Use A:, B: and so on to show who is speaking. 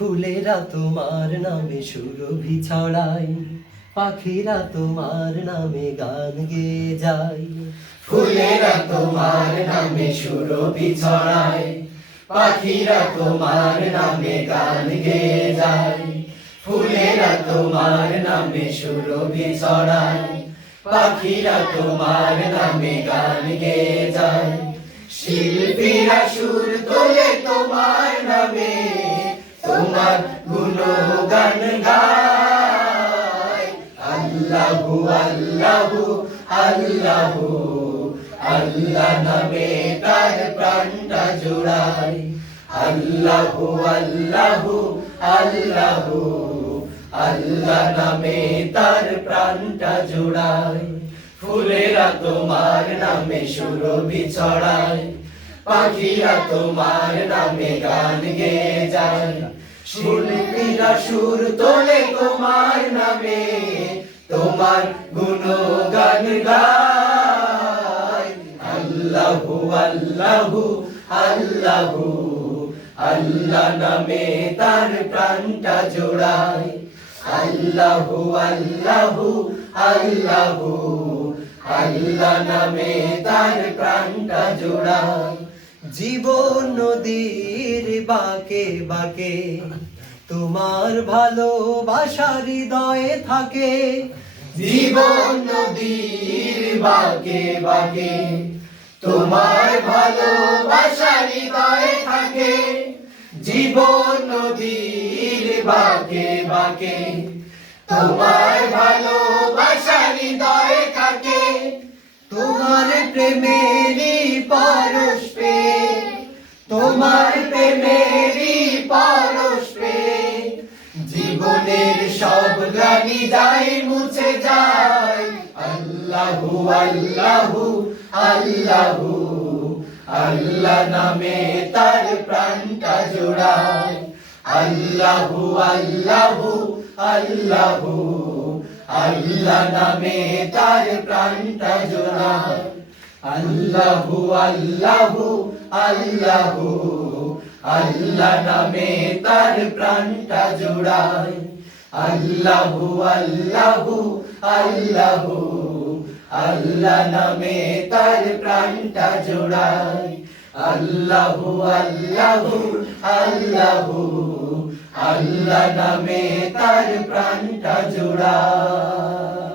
A: ফুলেরা তোমার নামে সুরভি ছড়াই, পাখিরা তোমার নামে গান গেয়ে যায়।
B: ফুলেরা তোমার নামে সুরভি ছড়ায় পাখিরা তোমার নামে গান গেয়ে যায়। ফুলেরা তোমার নামে সুরভি ছড়ায় পাখিরা তোমার নামে গান গেয়ে যায়। শিল্পীরা সুর তোলে তোমার নামে তোমার গুণগান আল্লাহু আল্লাহু আল্লাহু আল্লাহ নামে তার প্রাণটা জোড়াই। আল্লাহু আল্লাহু আল্লাহু আল্লাহ নামে তার প্রাণটা জোড়াই। ফুলেরা তোমার নামে সুরভি ছড়ায় পাখিরা তোমার নামে গান গেয়ে যায়। শিল্পীরা সুর তোলে তোমার নামে, তোমার গুণগান গায় আল্লাহু আল্লাহু আল্লাহু, আল্লাহ নামে তার প্রাণটা জোড়ায় আল্লাহু আল্লাহু আল্লাহু, আল্লাহ নামে তার প্রাণটা জোড়ায়
A: জীবন নদীর বাকে বাকে, তোমার ভালোবাসার হৃদয়ে থাকে।
B: জীবন নদীর বাকে বাকে, তোমার ভালোবাসা হৃদয়ে থাকে। জীবন নদীর বাকে বাকে, তোমার ভালোবাসা হৃদয়ে থাকে।
A: তোমার প্রেমেরই পেয়ে
B: তোমার প্রেমেরই পরশ জীবনের সব গ্লানি যায় মুছে যায়। আল্লাহু আল্লাহু আল্লাহু, আল্লাহ নামে তার প্রাণটা জোড়ায়। আল্লাহু আল্লাহু আল্লাহু, আল্লাহ নামে তার প্রাণটা জোড়ায়। আল্লাহু আল্লাহু আল্লাহু আল্লাহ নামে তার প্রাণটা জোড়ায়। আল্লাহু আল্লাহু আল্লাহু। আল্লাহ নামে তার প্রাণটা জোড়ায়। আল্লাহু আল্লাহু আল্লাহু। আল্লাহ নামে তার প্রাণটা জোড়ায়।